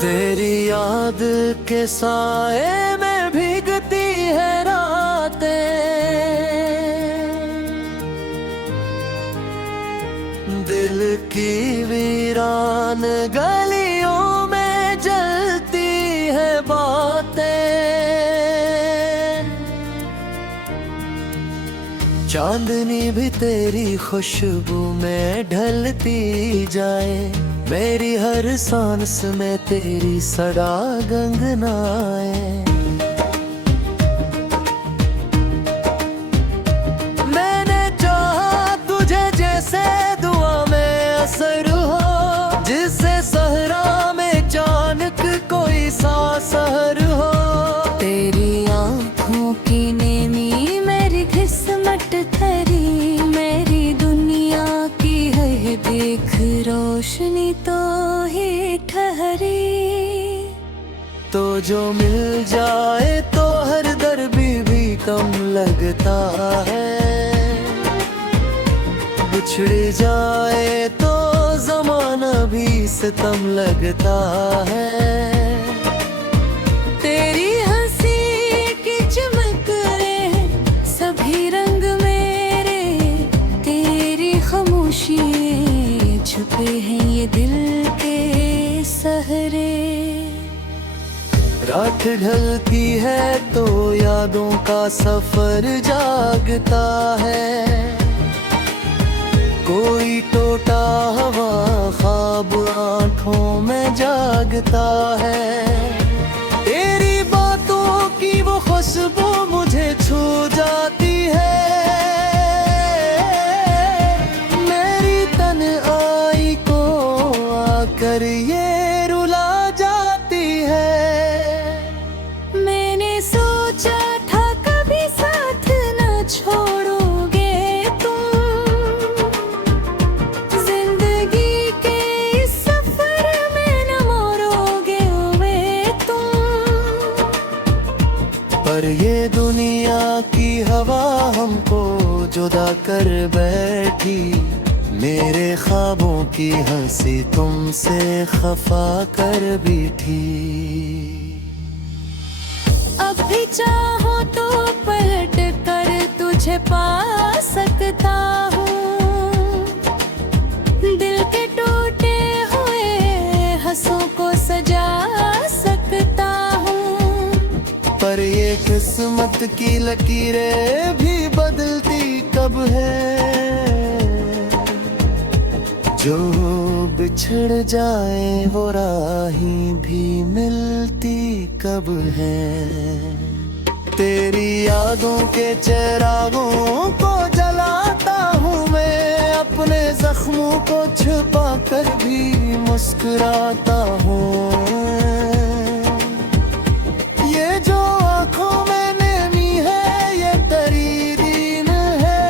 तेरी याद के साए में भीगती है रातें, दिल की वीरान गलियों में जलती है बातें। चांदनी भी तेरी खुशबू में ढलती जाए, मेरी हर सांस में तेरी सदा गंगनाए। मैंने चाहा तुझे जैसे दुआ में असर हो, जिससे सहरा में चानक कोई सा सहर हो। तेरी आँखों की नेमी मेरी किस्मत धरी, मेरी दुनिया की है देख रोशनी तो ही ठहरी। तो जो मिल जाए तो हर दर्बी भी कम लगता है, बिछड़ जाए तो जमाना भी सितम लगता है। तेरी हंसी की चमक सभी रंग मेरे, तेरी खामोशी छुपे हैं ये दिल के सहरे। रात ढलती है तो यादों का सफर जागता है, कोई टूटा हुआ ख्वाब आंखों में जागता है। तेरी बातों की वो खुशबू मुझे छू जाती है, मेरी तन्हाई को आकर ये रुला जाती है। मैंने सोचा था कभी साथ न छोड़ोगे तुम, जिंदगी के इस सफर में न मोड़ोगे वे तुम। पर ये दुनिया की हवा हमको जुदा कर बैठी, मेरे ख्वाबों की हंसी तुमसे खफा कर बैठी। अब भी चाहो तो पलट कर तुझे पा सकता हूँ, दिल के टूटे हुए हंसों को सजा सकता हूँ। पर ये किस्मत की लकीरें भी बदलती कब है, जो बिछड़ जाए वो राहें भी मिलती कब है। तेरी यादों के चिरागों को जलाता हूँ मैं, अपने जख्मों को छुपा कर भी मुस्कुराता हूँ। ये जो आँखों में नेमी है ये तेरी दीन है,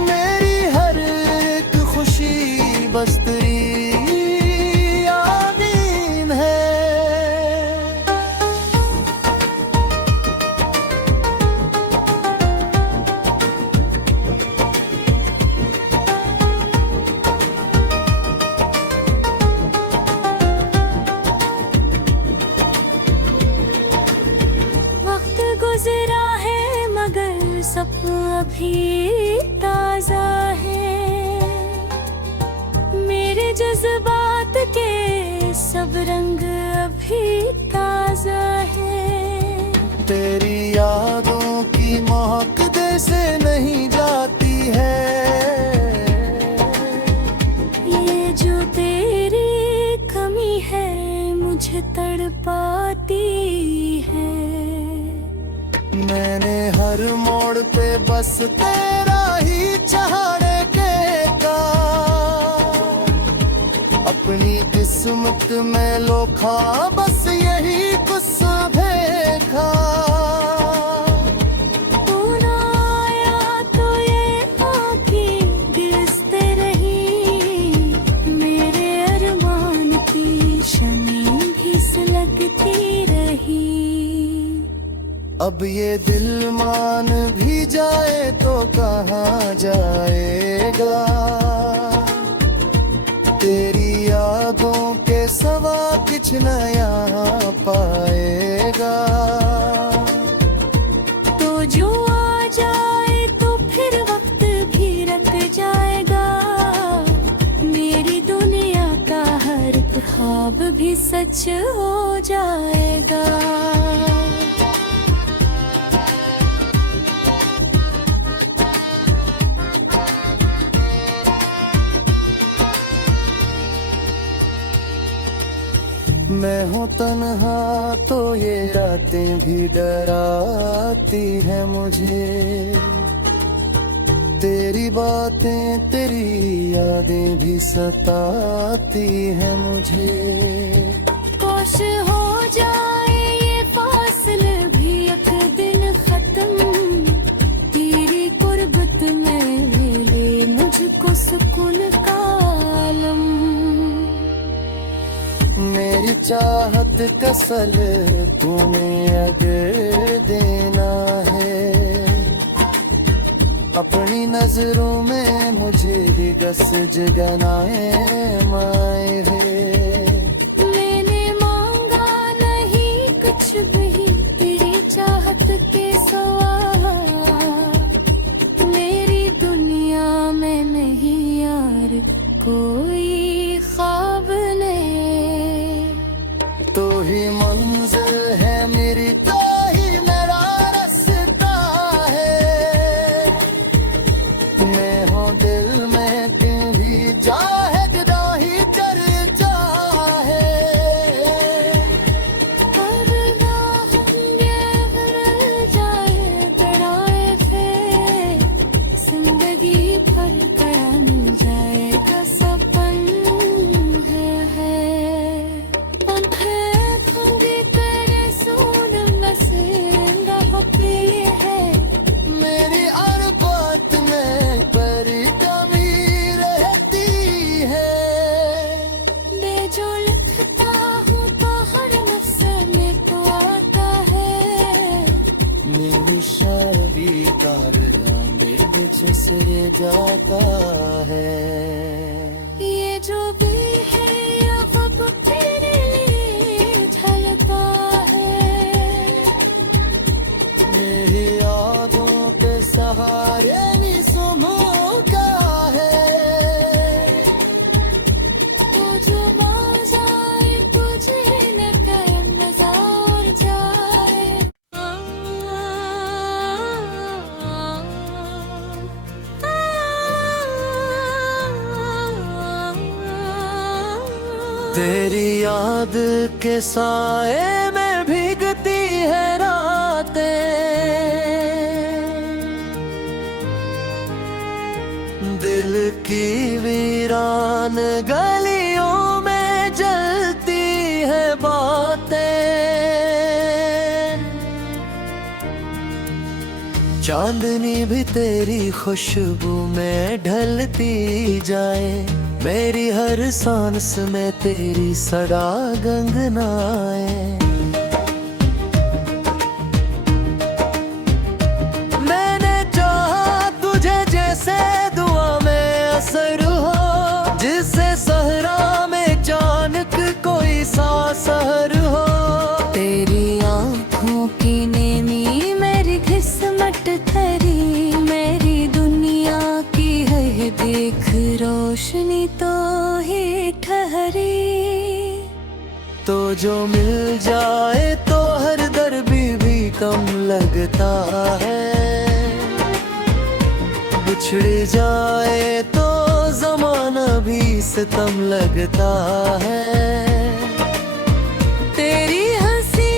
मेरी हर एक खुशी बस तेरी यादीन है। वक्त गुजरा है मगर सब अभी ताजा है, मेरे जज्बात के सब रंग अभी ताजा है। तेरी यादों की महक दिल से नहीं जाती है, ये जो तेरी कमी है मुझे तड़पाती है। मैंने हर मोड़ पे बस तेरा ही चाहने के का, अपनी किस्मत में लोखा बस यही गुस्सा देखा। तू ना आया तो ये आँखें गिरते रही, मेरे अरमान की शमीं भी सुलगती रही। अब ये दिल मान भी जाए तो कहाँ जाएगा, तेरी यादों नया पाएगा। तो जो आ जाए तो फिर वक्त भी रख जाएगा। मेरी दुनिया का हर ख्वाब भी सच हो जाएगा। मैं हूँ तन्हा तो ये रातें भी डराती है मुझे। तेरी बातें तेरी यादें भी सताती है मुझे। काश हो जाए ये फासले भी एक दिन खत्म। तेरी गुर्बत में मिले मुझको सुकून का आलम। मेरी चाहत कसल तुम्हें अगर देना है, अपनी नजरों में मुझे भी गस जगनाए माए है। मैंने मांगा नहीं कुछ भी तेरी चाहत के सवा। मेरी दुनिया में नहीं यार कोई ख्वाब नहीं। तो ही मंजिल है मेरी, तो ही मेरा रास्ता है। मैं हूँ दिल में दिल ही जाहदा ही चर्चा है। और ना हम ये भर जाए बढ़ाए थे, जिंदगी भर गया मिल जाएगा सपन है। मेरी हर बात में परी कमी रहती है। मैं जो लिखता हूँ तो हर नफ्स में तो आता है। मेरी शायरी का मेरे पीछे से जाता है। ये जो भी है अब तेरे लिए ढलता है। मेरी यादों के सहारे नहीं सुबह का है। तो जो बाज आए तुझे न कर मजा और जाए। तेरी याद के साए में भीगती है रातें। दिल की वीरान गलियों में जलती है बातें। चांदनी भी तेरी खुशबू में ढलती जाए। मेरी हर सांस में तेरी सदा गंगनाए। मैंने चाहा तुझे जैसे दुआ में असर हो, जिससे सहरा में चानक कोई सा सहर हो। तेरी आँखों की नेमी मेरी किस्मत धरी। मेरी दुनिया की है देख रोशनी तो ही ठहरी। तो जो मिल जाए तो हर दर्बी भी कम लगता है। बिछड़ जाए तो जमाना भी सितम लगता है। तेरी हंसी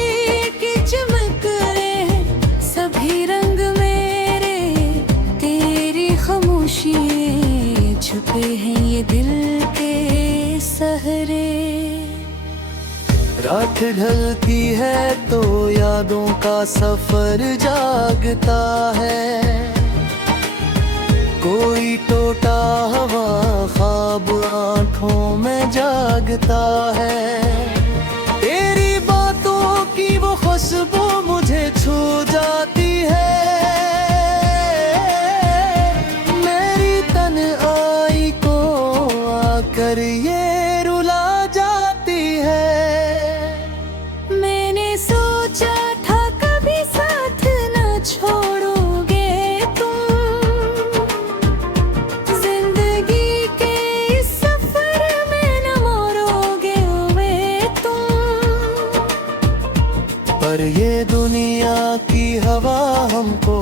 की चमक रहे सभी रंग मेरे। तेरी खामोशी छुपे हैं ये दिल के सहरे। रात ढलती है तो यादों का सफर जागता है। कोई टोटा हवा ख्वाब आंखों में जागता है। तेरी बातों की वो खुशबू मुझे छू जाती है। मेरी तन्हाई को आकर ये रुला जाती है। दुनिया की हवा हमको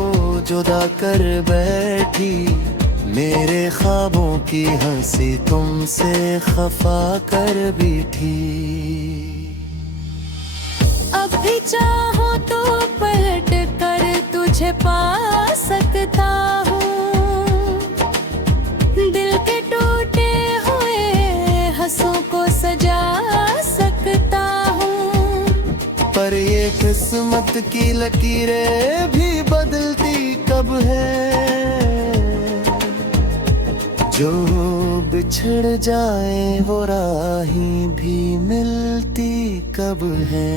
जुदा कर बैठी, मेरे ख्वाबों की हंसी तुमसे खफा कर बैठी। अब भी चाहो तो पलट कर तुझे पा सकता हूँ, दिल के टूटे हुए हंसों को सजा सकता हूँ। पर ये किस्मत की लकीरें भी बदलती कब है, जो बिछड़ जाए वो राहें भी मिलती कब है।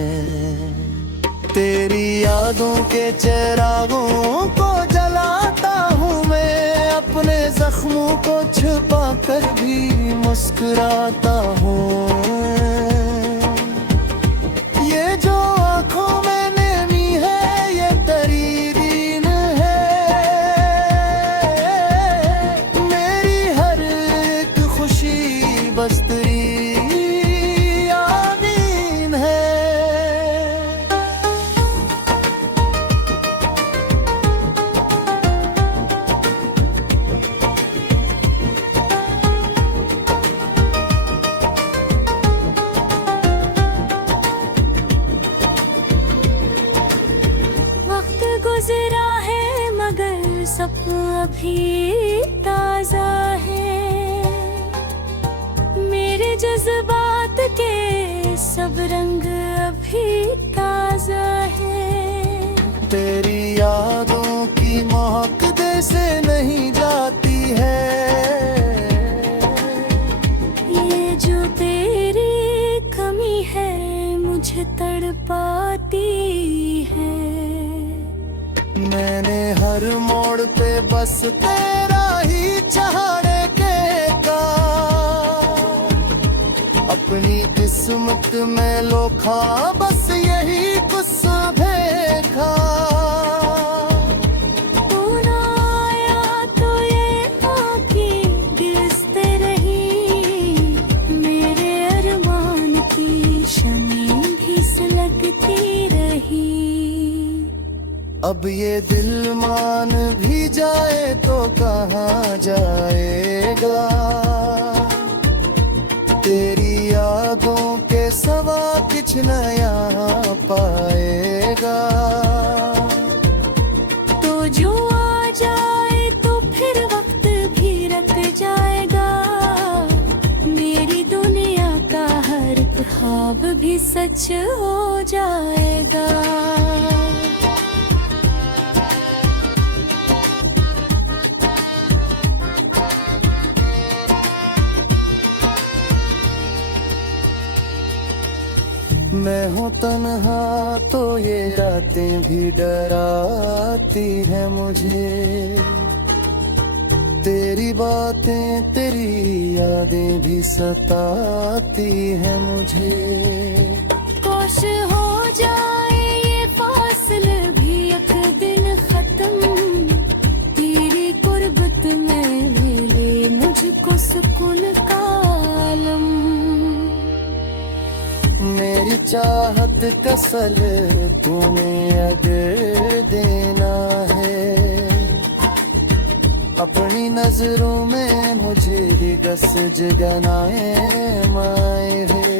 तेरी यादों के चिरागों को जलाता हूँ मैं, अपने जख्मों को छुपा कर भी मुस्कुराता हूँ। ये जो आँखों में नमी है ये तेरी दीन है, मेरी हर एक खुशी बस तेरी यादीन है। वक्त गुजरा है मगर सपना अभी ताजा है, मेरे जज्बात के सब रंग अभी ताजा है। तेरी यादों की महक दिल से नहीं जाती है, ये जो तेरी कमी है मुझे तड़पाती है। मैंने हर मोड़ पे बस तेरा ही चाहने के का, अपनी किस्मत में लोखा बस यही गुस्सा देखा। तू ना आया तो ये आँखें गिरते रही, मेरे अरमान की शमीं भी सुलगती रही। अब ये दिल मान भी जाए तो कहाँ जाएगा, तेरी यादों के सवा कुछ नया पाएगा। तो जो आ जाए तो फिर वक्त भी रख जाएगा, मेरी दुनिया का हर ख्वाब भी सच हो जाएगा। मैं हूँ तन्हा तो ये रातें भी डराती है मुझे, तेरी बातें तेरी यादें भी सताती है मुझे। काश हो जाए ये फासले भी एक दिन खत्म, तेरी गुर्बत में मिले मुझको सुकून का आलम। मेरी चाहत का सल तूने अगर देना है, अपनी नजरों में मुझे गस जगनाए माए है।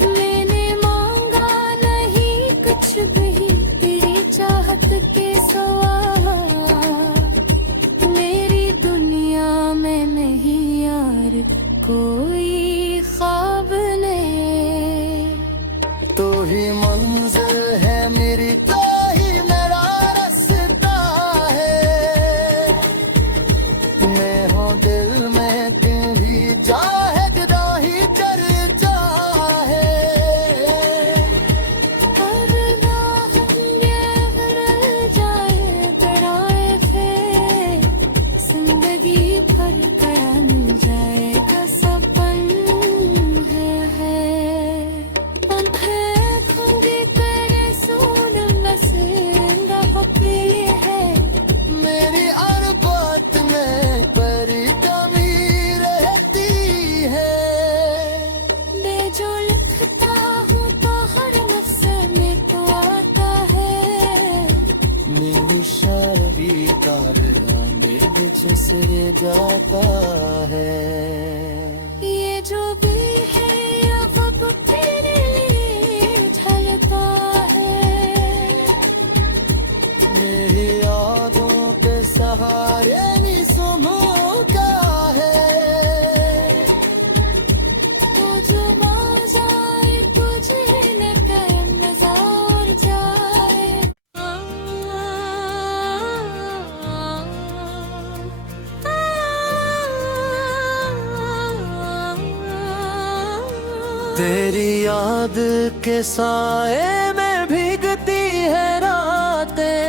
मैंने मांगा नहीं कुछ भी तेरी चाहत के सवा, मेरी दुनिया में नहीं यार कोई ख्वाब नहीं। तो ही मंजिल है मेरी, तो ही मेरा रास्ता है। मैं हूँ दिल में दिल ही जाहिद ही चर्चा है। अब ना हम ये रह जाएगा, जाता है। ये जो भी है अब तेरे लिए ढलता है। मेरी यादों के सहारे भी सुबह का है। तो जो जाए तुझे न कर मजा और जाए। तेरी याद के साए में भीगती है रातें,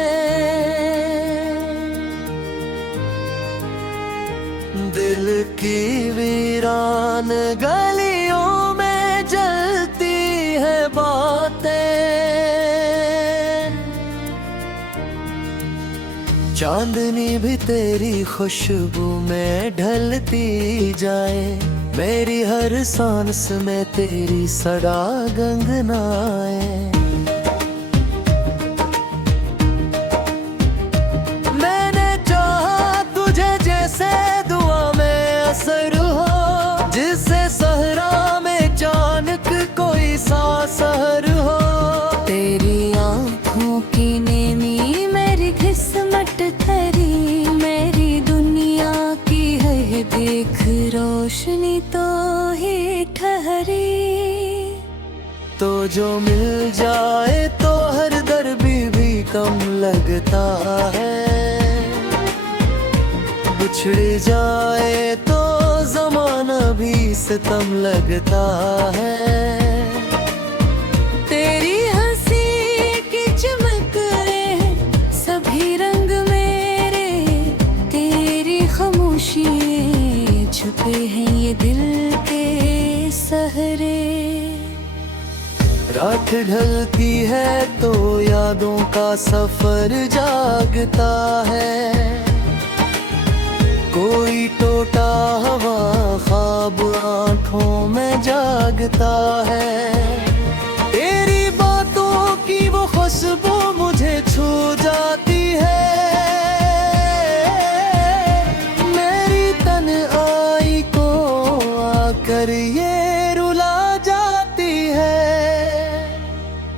दिल की वीरान गलियों में जलती है बातें। चांदनी भी तेरी खुशबू में ढलती जाए, मेरी हर सांस में तेरी सदा गंगनाए। मैंने चाहा तुझे जैसे दुआ में असर हो, जिससे सहरा में चानक कोई सा सहर हो। तेरी आँखों की नेमी मेरी किस्मत ठहरी, मेरी दुनिया की है देख रोशनी तो ही ठहरी। तो जो मिल जाए तो हर दर्दी भी कम लगता है, बिछड़ जाए तो जमाना भी सितम लगता है। तेरी हंसी की चमक सभी रंग मेरे, तेरी खामोशी छुपे हैं ये दिल के सहरे। रात ढलती है तो यादों का सफर जागता है, कोई टूटा हुआ ख्वाब आंखों में जागता है। तेरी बातों की वो खुशबू मुझे छू जाती है, मेरी तन्हाई को आकर ये रुला जाती है।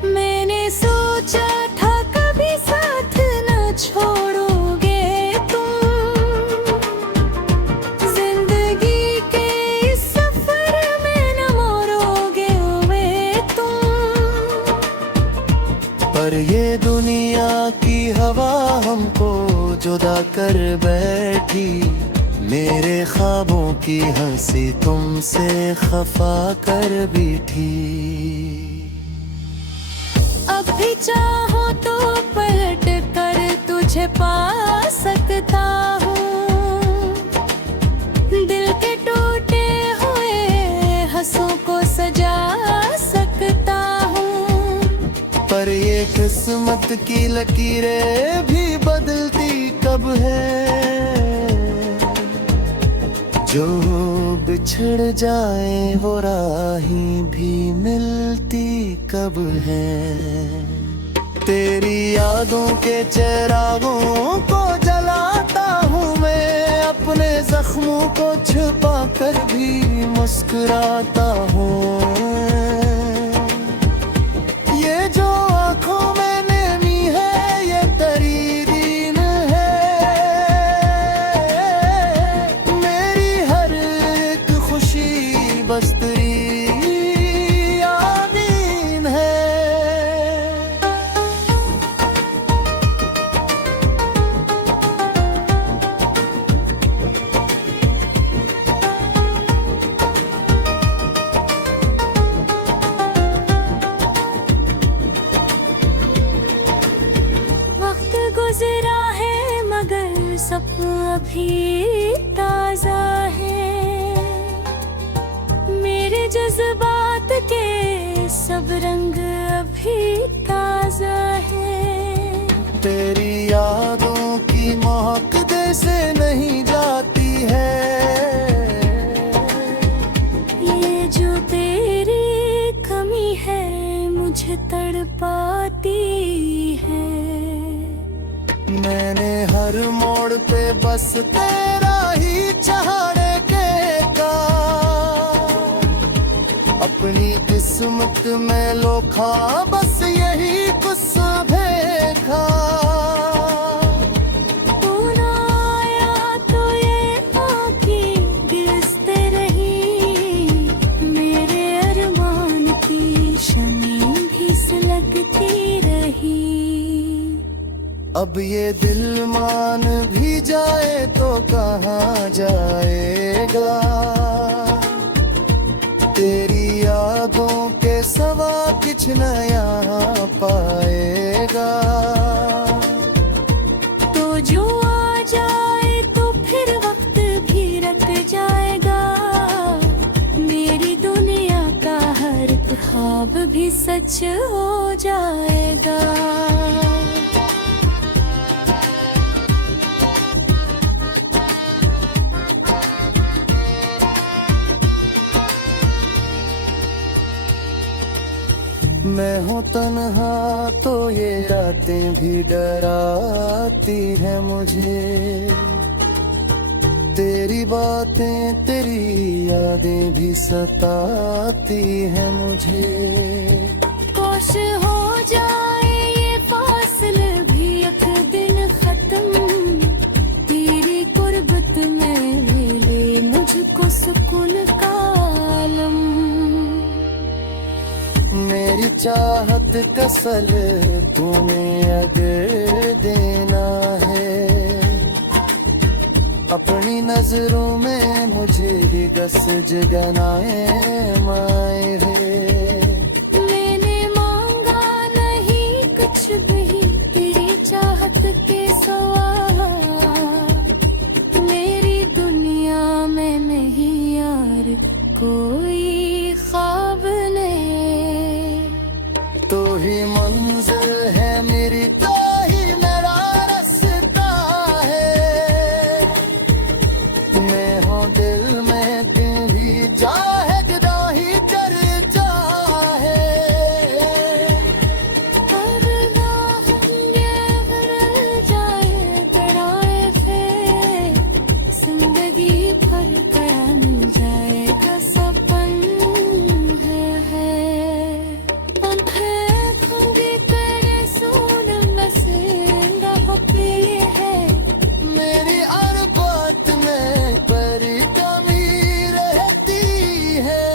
मैंने सोचा था कभी साथ न छोड़ोगे तुम, जिंदगी के इस सफर में न मोड़ोगे हुए तुम। पर ये दुनिया की हवा हमको जुदा कर बैठी, मेरे ख्वाबों की हंसी तुमसे खफा कर बैठी। अब भी चाहो तो पलट कर तुझे पा सकता हूँ, दिल के टूटे हुए हंसों को सजा सकता हूँ। पर ये किस्मत की लकीरें भी बदलती कब है, जो बिछड़ जाए वो राहें भी मिलती कब है। तेरी यादों के चिरागों को जलाता हूँ मैं, अपने जख्मों को छुपा कर भी मुस्कुराता हूँ। ये जो आँखों में नेमी है ये तेरी दीन है, मेरी हर एक खुशी बस तेरी यादीन है। वक्त गुजरा है मगर सपना अभी ताजा है, मेरे जज्बात के सब रंग अभी ताजा है। तेरी यादों की महक दिल से नहीं जाती है, ये जो तेरी कमी है मुझे तड़पाती है। मैंने हर मोड़ पे बस तेरा ही रात में लोखा बस यही गुस्सा भेखा तू ना आया तो ये आँखें गिरते रही मेरे अरमान की शमी भी सुलगती रही अब ये दिल मान भी जाए तो कहाँ जाएगा तेरी यादों के सवा कुछ नया पाएगा तो जो आ जाए तो फिर वक्त भी रख जाएगा मेरी दुनिया का हर ख्वाब भी सच हो जाएगा मैं हूँ तन्हा तो ये रातें भी डराती है मुझे तेरी बातें तेरी यादें भी सताती है मुझे काश हो जाए ये फासले भी एक दिन खत्म तेरी गुर्बत में मिले मुझको सुकून का आलम मेरी चाहत कसल तुम्हें अगर देना है अपनी नजरों में मुझे ही गस जगनाए माए है मैंने मांगा नहीं कुछ भी तेरी चाहत के सवा मेरी दुनिया में नहीं यार कोई ख्वाब नहीं तो ही मंजिल है मेरी तो ही मेरा रास्ता है मैं हूँ दिल में दिल ही जाहदा ही चर्चा है अब ना हम ये भर जाए बढ़ाए थे जिंदगी भर गया मिल जाएगा सपन है मेरी हर बात में परी कमी रहती है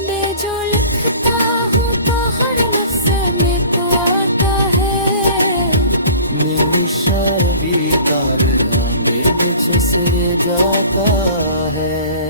मैं जो लिखता हूँ तो हर नफ्स में तो आता है मेरी शायरी का रंग बिछ से जाता है